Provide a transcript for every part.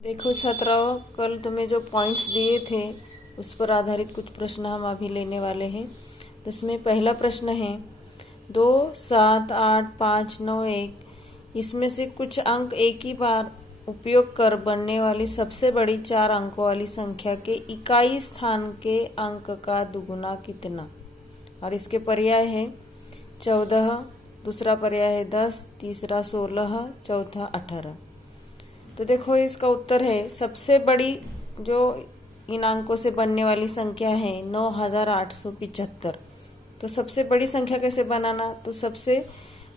देखो छात्राओं, कल तुम्हें जो पॉइंट्स दिए थे उस पर आधारित कुछ प्रश्न हम अभी लेने वाले हैं। तो इसमें पहला प्रश्न है 2, 7, 8, 5, 9, 1 इसमें से कुछ अंक एक ही बार उपयोग कर बनने वाली सबसे बड़ी 4 अंकों वाली संख्या के इकाई स्थान के अंक का दुगुना कितना। और इसके पर्याय है 14, दूसरा पर्याय है 10, तीसरा 16, चौथा 18। तो देखो इसका उत्तर है सबसे बड़ी जो इन अंकों से बनने वाली संख्या है 9875। तो सबसे बड़ी संख्या कैसे बनाना, तो सबसे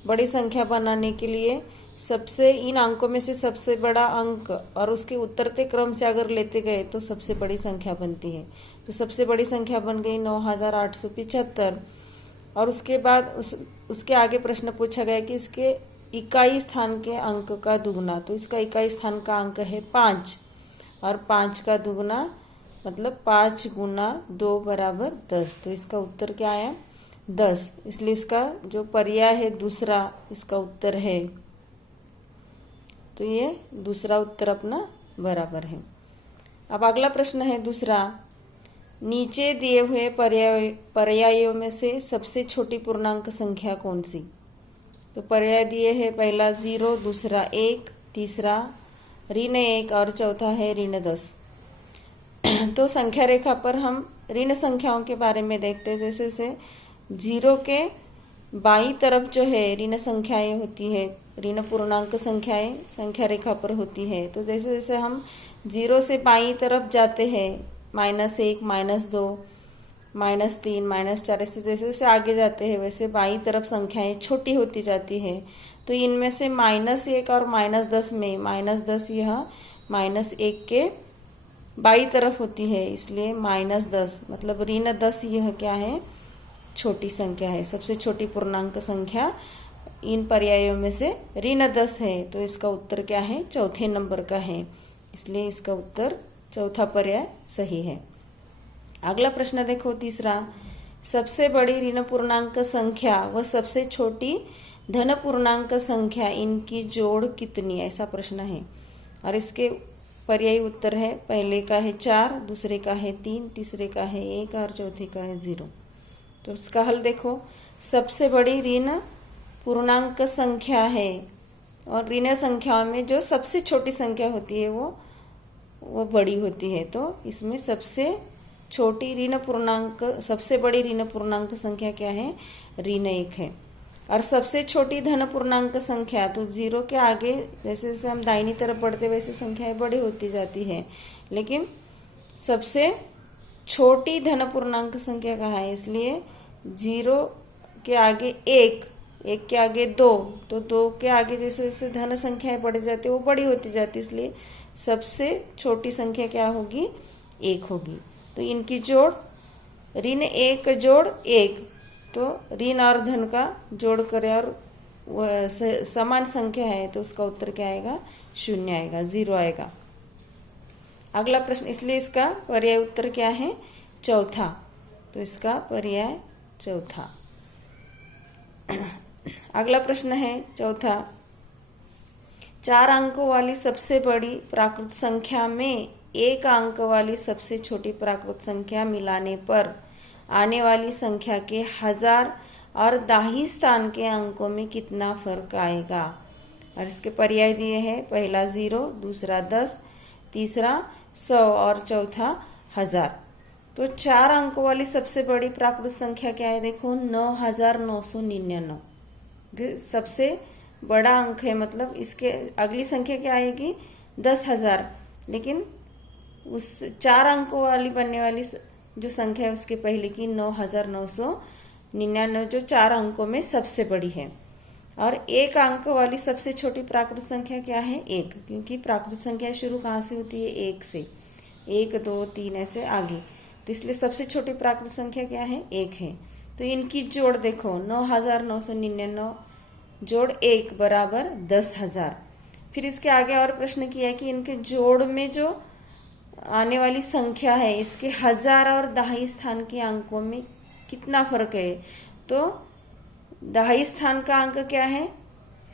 बड़ी संख्या बनाने के लिए सबसे इन अंकों में से सबसे बड़ा अंक और उसके उतरते क्रम से अगर लेते गए तो सबसे बड़ी संख्या बनती है। तो सबसे बड़ी संख्या बन गई 9875। और उसके बाद उसके आगे प्रश्न पूछा गया कि इसके इकाई स्थान के अंक का दुगुना। तो इसका इकाई स्थान का अंक है 5 और 5 का दुगुना मतलब 5 गुना 2 बराबर 10। तो इसका उत्तर क्या आया 10। इसलिए इसका जो पर्याय है दूसरा इसका उत्तर है। तो ये दूसरा उत्तर अपना बराबर है। अब अगला प्रश्न है दूसरा, नीचे दिए हुए पर्यायों में से सबसे छोटी पूर्णांक संख्या कौन सी। तो पर्याय दिए है पहला 0, दूसरा 1, तीसरा ऋण 1 और चौथा है ऋण 10। तो संख्या रेखा पर हम ऋण संख्याओं के बारे में देखते हैं। जैसे से 0 के बाईं तरफ जो है ऋण संख्याएं होती है, ऋण पूर्णांक संख्याएं संख्या रेखा पर होती है। तो जैसे जैसे हम 0 से बाईं तरफ जाते हैं -1, -2, -3, -4 ऐसे जैसे जैसे आगे जाते हैं वैसे बाईं तरफ संख्याएं छोटी होती जाती है। तो इनमें से -1 और -10 में -10 यह -1 के बाईं तरफ होती है, इसलिए -10 मतलब ऋण 10 यह क्या है छोटी संख्या है। सबसे छोटी पूर्णांक संख्या इन पर्यायों में से ऋण 10 है। तो इसका उत्तर क्या है चौथे नंबर का है, इसलिए इसका उत्तर चौथा पर्याय सही है। अगला प्रश्न देखो तीसरा, सबसे बड़ी ऋण पूर्णांक संख्या व सबसे छोटी धन पूर्णांक संख्या इनकी जोड़ कितनी, ऐसा प्रश्न है। और इसके पर्यायी उत्तर है पहले का है 4, दूसरे का है 3, तीसरे का है 1 और चौथे का है 0। तो इसका हल देखो, सबसे बड़ी ऋण पूर्णांक संख्या है और ऋण संख्या में जो सबसे छोटी संख्या होती है वो बड़ी होती है। तो इसमें सबसे छोटी ऋण पूर्णांक सबसे बड़ी ऋण पूर्णांक संख्या क्या है ऋण 1 है। और सबसे छोटी धन पूर्णांक संख्या, तो 0 के आगे जैसे जैसे हम दाहिनी तरफ बढ़ते वैसे संख्याएं बड़ी होती जाती है, लेकिन सबसे छोटी धन पूर्णांक संख्या कहाँ है, इसलिए 0 के आगे 1, 1 के आगे 2, तो 2 के आगे जैसे जैसे धन संख्याएं बढ़ जाती है वो बड़ी होती जाती है, इसलिए सबसे छोटी संख्या क्या होगी 1 होगी। तो इनकी जोड़ ऋण 1 जोड़ 1, तो ऋण और धन का जोड़ करें और समान संख्या है तो उसका उत्तर क्या आएगा 0 आएगा, 0 आएगा। अगला प्रश्न, इसलिए इसका पर्याय उत्तर क्या है चौथा। तो इसका पर्याय चौथा। अगला प्रश्न है चौथा, 4 अंकों वाली सबसे बड़ी प्राकृत संख्या में 1 अंक वाली सबसे छोटी प्राकृत संख्या मिलाने पर आने वाली संख्या के 1000 और दाही स्थान के अंकों में कितना फर्क आएगा। और इसके पर्याय दिए हैं पहला 0, दूसरा 10, तीसरा 100 और चौथा 1000। तो 4 अंकों वाली सबसे बड़ी प्राकृत संख्या क्या है, देखो 9999 सबसे बड़ा अंक है, मतलब इसके अगली संख्या क्या आएगी 10,000, लेकिन उस 4 अंकों वाली बनने वाली जो संख्या है उसके पहले की 9999 जो 4 अंकों में सबसे बड़ी है। और 1 अंक वाली सबसे छोटी प्राकृत संख्या क्या है 1, क्योंकि प्राकृत संख्या शुरू कहाँ से होती है 1 से, 1, 2, 3 ऐसे आगे, तो इसलिए सबसे छोटी प्राकृत संख्या क्या है 1 है। तो इनकी जोड़ देखो 9999 जोड़ 1 बराबर 10,000। फिर इसके आगे और प्रश्न किया कि इनके जोड़ में जो आने वाली संख्या है इसके 1000 और दाही स्थान के अंकों में कितना फर्क है। तो दाही स्थान का अंक क्या है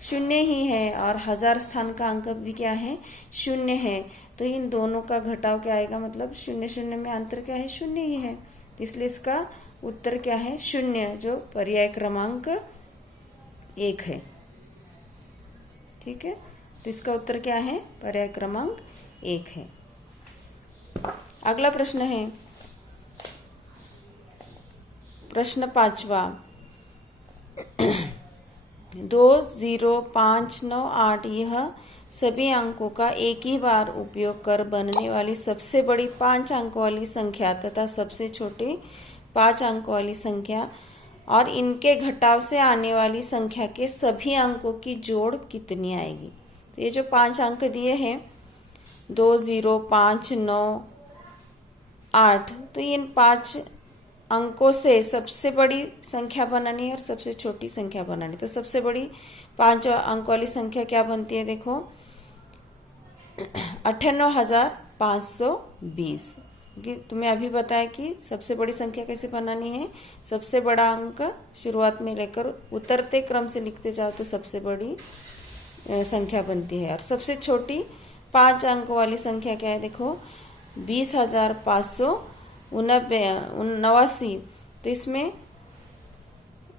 0 ही है और 1000 स्थान का अंक भी क्या है 0 है। तो इन दोनों का घटाव क्या आएगा, मतलब शून्य शून्य में अंतर क्या है, शून्य ही है। तो इसलिए इसका उत्तर क्या है, शून्य, जो पर्याय क्रमांक 1 है। ठीक है, तो इसका उत्तर क्या है, पर्याय क्रमांक 1 है। अगला प्रश्न है प्रश्न 5वां। 2, 0, 5, 9, 8 यह सभी अंकों का एक ही बार उपयोग कर बनने वाली सबसे बड़ी 5 अंकों वाली संख्या तथा सबसे छोटी 5 अंकों वाली संख्या और इनके घटाव से आने वाली संख्या के सभी अंकों की जोड़ कितनी आएगी। तो ये जो 5 अंक दिए हैं 2, 0, 5, 9, 8, तो इन 5 अंकों से सबसे बड़ी संख्या बनानी है और सबसे छोटी संख्या बनानी। तो सबसे बड़ी 5 अंक वाली संख्या क्या बनती है, देखो 58,520। तुम्हें अभी बताया कि सबसे बड़ी संख्या कैसे बनानी है। सबसे बड़ा अंक शुरुआत में लेकर उतरते क्रम से लिखते जाओ तो सबसे बड़ी संख्या बनती है। और सबसे छोटी 5 अंक वाली संख्या क्या है, देखो 20,589। तो इसमें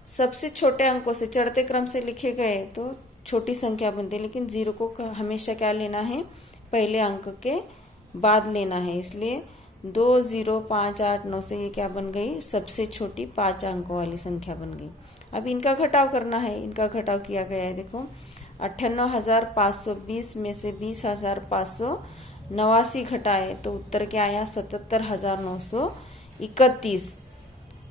सबसे छोटे अंकों से चढ़ते क्रम से लिखे गए तो छोटी संख्या बनती है, लेकिन 0 को हमेशा क्या लेना है, पहले अंक के बाद लेना है। इसलिए 2, 0, 5, 8, 9 से ये क्या बन गई, सबसे छोटी 5 अंकों वाली संख्या बन गई। अब इनका घटाव करना है। इनका घटाव किया गया है, देखो 58,520 में से 20,589 घटाए तो उत्तर क्या आया, 77,931।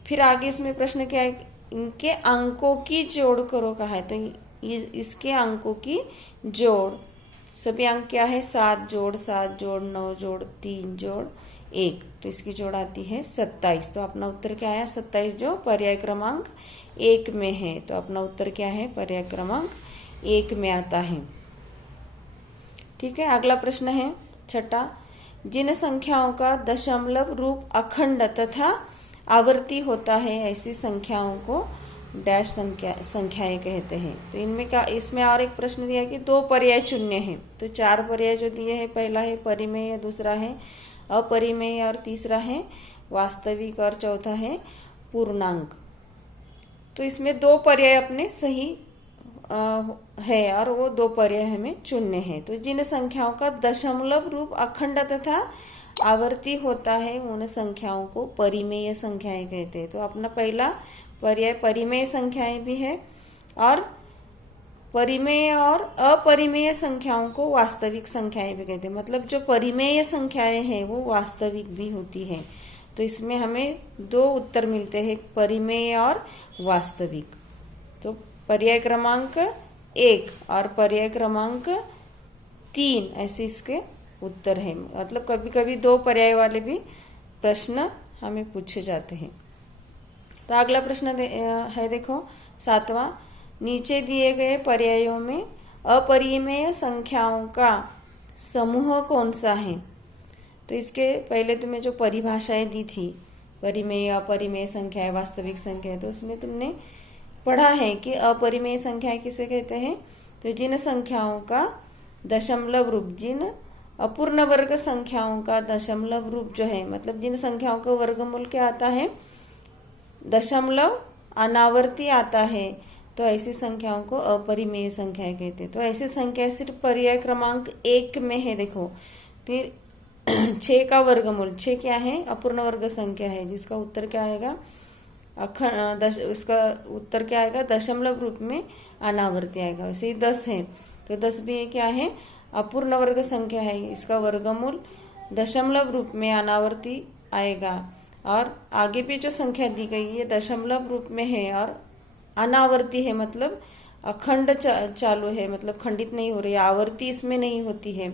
फिर आगे इसमें प्रश्न क्या है, इनके अंकों की जोड़ करो कहा है। तो इसके अंकों की जोड़, सभी अंक क्या है, 7 जोड़ 7 जोड़ 9 जोड़ 3 जोड़ 1, तो इसकी जोड़ आती है 27। तो अपना उत्तर क्या आया, 27, जो पर्याय क्रमांक 1 में है। तो अपना उत्तर क्या है, पर्याय क्रमांक 1 में आता है। ठीक है, अगला प्रश्न है 6, जिन संख्याओं का दशमलव रूप अखंड तथा आवर्ती होता है ऐसी संख्याओं को डैश संख्याएं कहते हैं। तो इनमें क्या, इसमें और एक प्रश्न दिया कि 2 पर्याय चुन्य हैं। तो 4 पर्याय जो दिए हैं, पहला है परिमेय, दूसरा है अपरिमेय और तीसरा है वास्तविक और चौथा है पूर्णांक। तो इसमें 2 पर्याय अपने सही है और वो 2 पर्याय हमें चुनने हैं। तो जिन संख्याओं का दशमलव रूप अखंड तथा आवर्ती होता है उन संख्याओं को परिमेय संख्याएं कहते हैं। तो अपना पहला पर्याय परिमेय संख्याएं भी है और परिमेय और अपरिमेय संख्याओं को वास्तविक संख्याएं भी कहते हैं। मतलब जो परिमेय संख्याएं हैं वो वास्तविक भी होती हैं। तो इसमें हमें 2 उत्तर मिलते हैं, परिमेय और वास्तविक। तो पर्याय क्रमांक 1 और पर्याय क्रमांक 3 ऐसे इसके उत्तर हैं। मतलब कभी कभी 2 पर्याय वाले भी प्रश्न हमें पूछे जाते हैं। तो अगला प्रश्न है, देखो 7वां, नीचे दिए गए पर्यायों में अपरिमेय संख्याओं का समूह कौन सा है। तो इसके पहले तुम्हें जो परिभाषाएं दी थी, परिमेय अपरिमेय संख्या वास्तविक संख्या, तो उसमें तुमने पढ़ा है कि अपरिमेय संख्याएं किसे कहते हैं। तो जिन संख्याओं का दशमलव रूप, जिन अपूर्ण वर्ग संख्याओं का दशमलव रूप जो है, मतलब जिन संख्याओं का वर्गमूल क्या आता है, दशमलव अनावर्ती आता है, तो ऐसी संख्याओं को अपरिमेय संख्याएं कहते हैं। तो ऐसी संख्या सिर्फ पर्याय क्रमांक 1 में है। देखो फिर 6 का वर्गमूल, 6 क्या है, अपूर्ण वर्ग संख्या है, जिसका उत्तर क्या आएगा, उसका उत्तर क्या आएगा, दशमलव रूप में अनावर्ती आएगा। वैसे ही 10 है, तो 10 भी क्या है, अपूर्ण वर्ग संख्या है, इसका वर्गमूल दशमलव रूप में अनावर्ती आएगा। और आगे भी जो संख्या दी गई है दशमलव रूप में है और अनावर्ती है, मतलब अखंड चालू है, मतलब खंडित नहीं हो रही, आवर्ती इसमें नहीं होती है।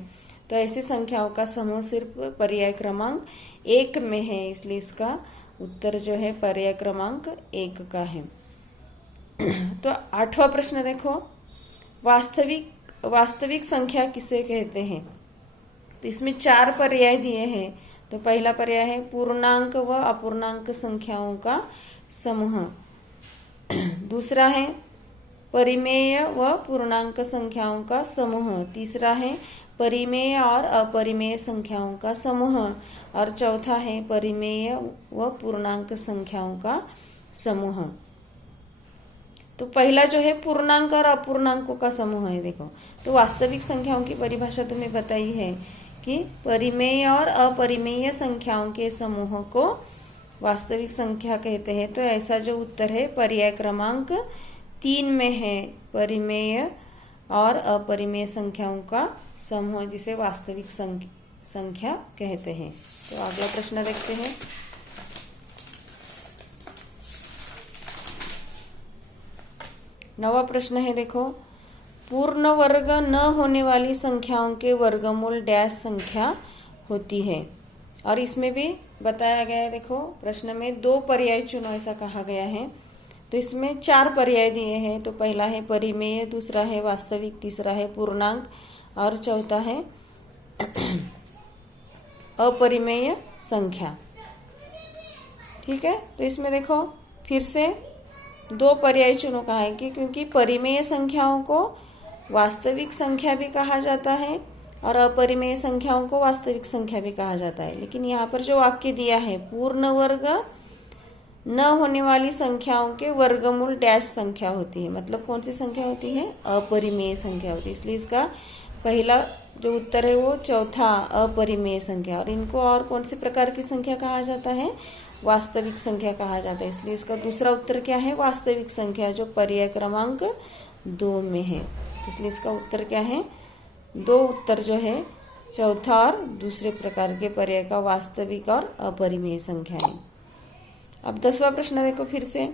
तो ऐसी संख्याओं का समूह सिर्फ पर्याय क्रमांक 1 में है, इसलिए इसका उत्तर जो है पर्याय क्रमांक 1 का है। तो 8वां प्रश्न देखो, वास्तविक संख्या किसे कहते हैं। तो इसमें 4 पर्याय दिए हैं। तो पहला पर्याय है पूर्णांक व अपूर्णांक संख्याओं का समूह, दूसरा है परिमेय व पूर्णांक संख्याओं का समूह, तीसरा है परिमेय और अपरिमेय संख्याओं का समूह, और चौथा है परिमेय व पूर्णांक संख्याओं का समूह। तो पहला जो है पूर्णांक और अपूर्णांकों का समूह है। देखो, तो वास्तविक संख्याओं की परिभाषा तुम्हें बताई है कि परिमेय और अपरिमेय संख्याओं के समूह को वास्तविक संख्या कहते हैं। तो ऐसा जो उत्तर है पर्याय क्रमांक 3 में है, परिमेय और अपरिमेय संख्याओं का समूह जिसे वास्तविक संख्या कहते हैं। तो अगला प्रश्न देखते हैं। नवा प्रश्न है, देखो, पूर्ण वर्ग न होने वाली संख्याओं के वर्गमूल डैश संख्या होती है। और इसमें भी बताया गया है, देखो प्रश्न में 2 पर्याय चुनो ऐसा कहा गया है। तो इसमें 4 पर्याय दिए हैं। तो पहला है परिमेय, दूसरा है वास्तविक, तीसरा है पूर्णांक और चौथा है अपरिमेय संख्या। ठीक है, तो इसमें देखो फिर से 2 पर्याय चुनो कहा है कि क्योंकि परिमेय संख्याओं को वास्तविक संख्या भी कहा जाता है और अपरिमेय संख्याओं को वास्तविक संख्या भी कहा जाता है। लेकिन यहाँ पर जो वाक्य दिया है, पूर्ण वर्ग न होने वाली संख्याओं के वर्गमूल डैश संख्या होती है, मतलब कौन सी संख्या होती है? अपरिमेय संख्या होती है। इसलिए इसका पहला जो उत्तर है वो चौथा अपरिमेय संख्या। और इनको और कौन से प्रकार की संख्या कहा जाता है? वास्तविक संख्या कहा जाता है। इसलिए इसका दूसरा उत्तर क्या है? वास्तविक संख्या, जो पर्याय क्रमांक 2 में है। इसलिए इसका उत्तर क्या है? 2 उत्तर जो है चौथा और दूसरे प्रकार के पर्याय का वास्तविक और अपरिमेय संख्या है। अब 10वां प्रश्न देखो फिर से।